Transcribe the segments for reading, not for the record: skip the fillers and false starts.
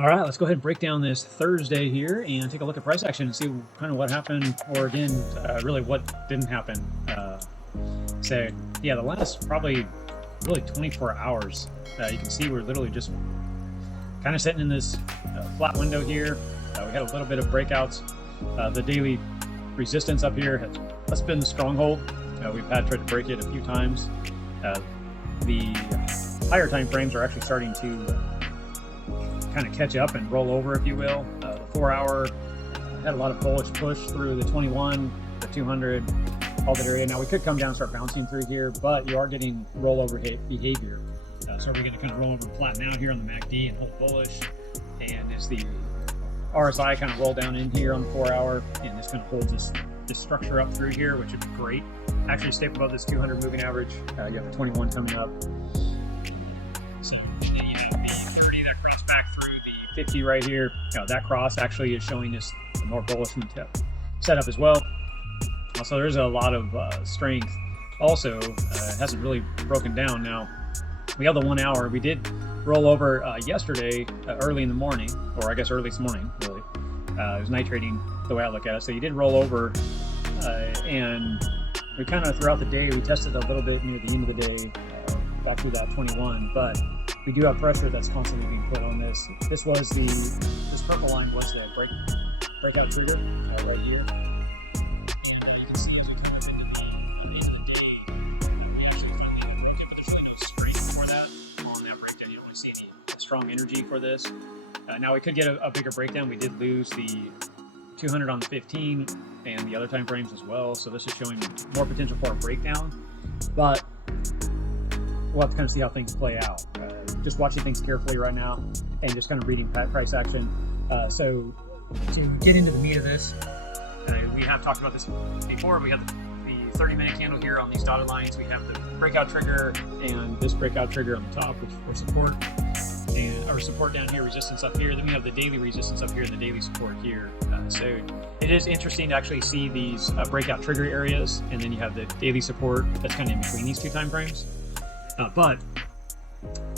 All right, let's go ahead and break down this Thursday here and take a look at price action and see kind of what happened, or again, really what didn't happen. So yeah, the last probably really 24 hours, you can see we're literally just kind of sitting in this flat window here. We had a little bit of breakouts. The daily resistance up here that's been the stronghold. We've tried to break it a few times. The higher time frames are actually starting to kind of catch up and roll over, if you will. The 4 hour had a lot of bullish push through the 21, the 200, all that area. Now we could come down and start bouncing through here, but you are getting rollover behavior. So we're going to kind of roll over and flatten out here on the MACD and hold bullish. And as the RSI kind of roll down in here on the 4 hour, and this kind of holds this structure up through here, which would be great. Actually stay above this 200 moving average. You have the 21 coming up. So you have the 30 that crossed back through the 50 right here. That cross actually is showing us more bullish setup as well. So there's a lot of strength. Also, it hasn't really broken down. Now we have the 1 hour. We did roll over yesterday early in the morning, or I guess early this morning, really. It was night trading the way I look at it. So you did roll over, and we kind of throughout the day we tested a little bit near the end of the day, back through that 21. But we do have pressure that's constantly being put on this. This purple line was the breakout trigger right here. Strong energy for this. Now we could get a bigger breakdown. We did lose the 200 on the 15 and the other time frames as well. So this is showing more potential for a breakdown, but we'll have to kind of see how things play out. Just watching things carefully right now and just kind of reading price action. So to get into the meat of this, we have talked about this before. We have the 30-minute candle here on these dotted lines. We have the breakout trigger and this breakout trigger on the top, which for support. And our support down here, resistance up here. Then we have the daily resistance up here and the daily support here. So it is interesting to actually see these breakout trigger areas, and then you have the daily support that's kind of in between these two time frames. But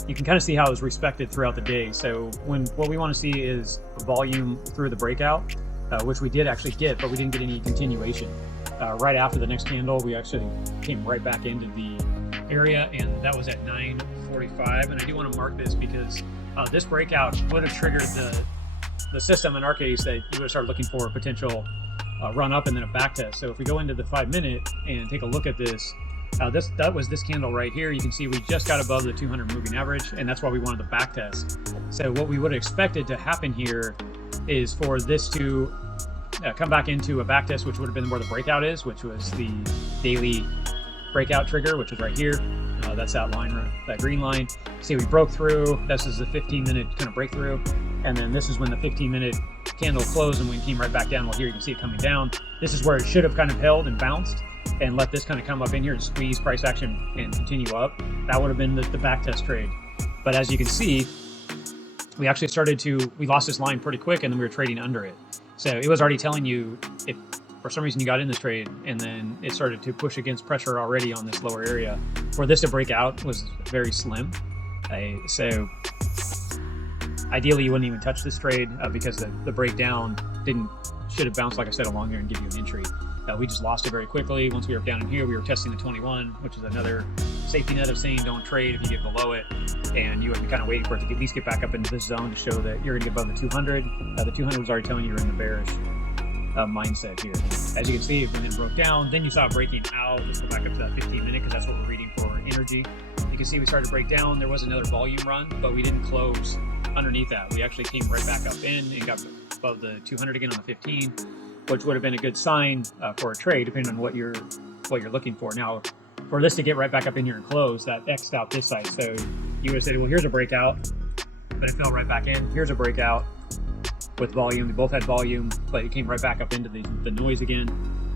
you can kind of see how it was respected throughout the day. So what we want to see is volume through the breakout, which we did actually get, but we didn't get any continuation. Right after the next candle, we actually came right back into the area, and that was at 9:45. And I do want to mark this because this breakout would have triggered the system in our case that you would have started looking for a potential run up and then a back test. So if we go into the 5 minute and take a look at this, that was this candle right here. You can see we just got above the 200 moving average, and that's why we wanted the back test. So what we would have expected to happen here is for this to come back into a back test, which would have been where the breakout is, which was the daily breakout trigger, which is right here. That's that line, that green line. See, we broke through. This is the 15-minute kind of breakthrough, and then this is when the 15-minute candle closed and we came right back down. Well, here you can see it coming down. This is where it should have kind of held and bounced and let this kind of come up in here and squeeze price action and continue up. That would have been the back test trade. But as you can see, we actually we lost this line pretty quick, and then we were trading under it. So it was already telling you if for some reason you got in this trade and then it started to push against pressure already on this lower area. For this to break out was very slim. So ideally you wouldn't even touch this trade because the breakdown should have bounced, like I said, along here and give you an entry. We just lost it very quickly. Once we were down in here, we were testing the 21, which is another safety net of saying don't trade if you get below it. And you would be kind of waiting for it to at least get back up into this zone to show that you're going to get above the 200. The 200 was already telling you you're in the bearish mindset here. As you can see, it then broke down. Then you saw it breaking out. Let's go back up to that 15 minute because that's what we're reading for energy. You can see we started to break down. There was another volume run, but we didn't close underneath that. We actually came right back up in and got above the 200 again on the 15, which would have been a good sign for a trade, depending on what you're looking for. Now, for this to get right back up in here and close, that X'd out this side. So you would have said, well, here's a breakout, but it fell right back in. Here's a breakout with volume. We both had volume, but it came right back up into the noise again.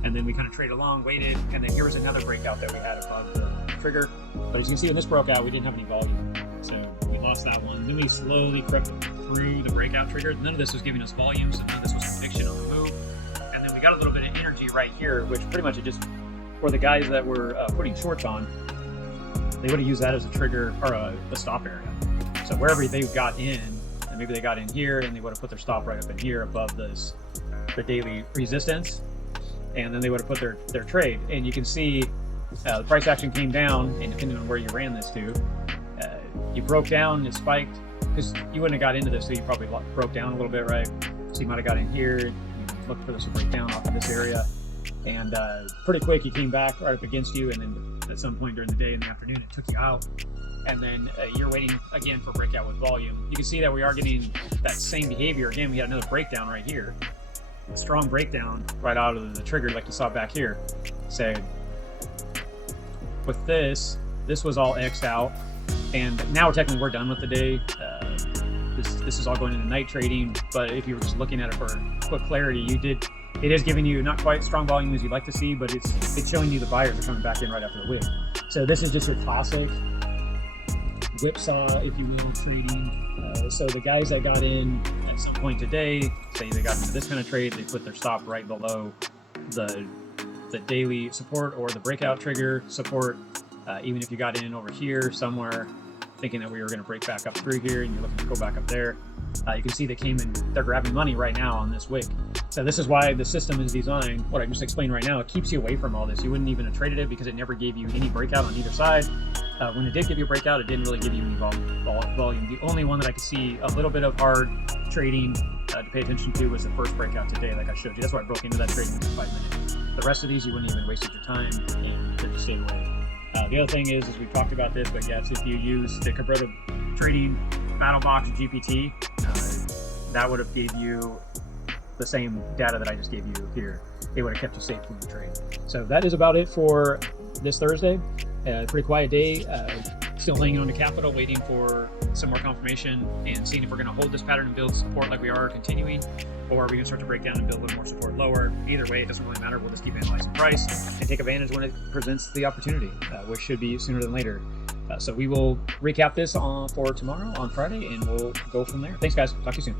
And then we kind of traded along, waited, and then here was another breakout that we had above the trigger. But as you can see, when this broke out, we didn't have any volume. So we lost that one. Then we slowly crept through the breakout trigger. None of this was giving us volume, so none of this was conviction on the move. And then we got a little bit of energy right here, which pretty much it just, for the guys that were putting shorts on, they would have used that as a trigger or a stop area. So wherever they got in, maybe they got in here and they would have put their stop right up in here above this, the daily resistance, and then they would have put their trade. And you can see the price action came down, and depending on where you ran this to, you broke down, it spiked, because you wouldn't have got into this, so you probably broke down a little bit, right? So you might have got in here, you look for this to break down off of this area, and pretty quick he came back right up against you, and then at some point during the day in the afternoon it took you out, and then you're waiting again for breakout with volume. You can see that we are getting that same behavior again. We got another breakdown right here, a strong breakdown right out of the trigger like you saw back here. So with this was all X'd out, and now technically we're done with the day. This is all going into night trading, but if you were just looking at it for quick clarity, it is giving you not quite strong volume as you'd like to see, but it's showing you the buyers are coming back in right after the wick. So this is just your classic whipsaw, if you will, trading. So the guys that got in at some point today, say they got into this kind of trade, they put their stop right below the daily support or the breakout trigger support. Even if you got in over here somewhere, thinking that we were going to break back up through here and you're looking to go back up there, you can see they came in, they're grabbing money right now on this wick. So this is why the system is designed, what I just explained right now, it keeps you away from all this. You wouldn't even have traded it because it never gave you any breakout on either side. When it did give you a breakout, it didn't really give you any volume. The only one that I could see a little bit of hard trading to pay attention to was the first breakout today, like I showed you. That's why I broke into that trade in 5 minutes. The rest of these, you wouldn't even wasted your time and just stayed away. The other thing is we've talked about this, but yes, if you use the Kabroda trading battle box GPT, that would have gave you the same data that I just gave you here. It would have kept you safe from the trade. So that is about it for this Thursday. Pretty quiet day. Still hanging on to capital, waiting for some more confirmation and seeing if we're going to hold this pattern and build support like we are continuing, or are we going to start to break down and build a little more support lower. Either way, it doesn't really matter. We'll just keep analyzing price and take advantage when it presents the opportunity, which should be sooner than later. So we will recap this for tomorrow on Friday, and we'll go from there. Thanks, guys. Talk to you soon.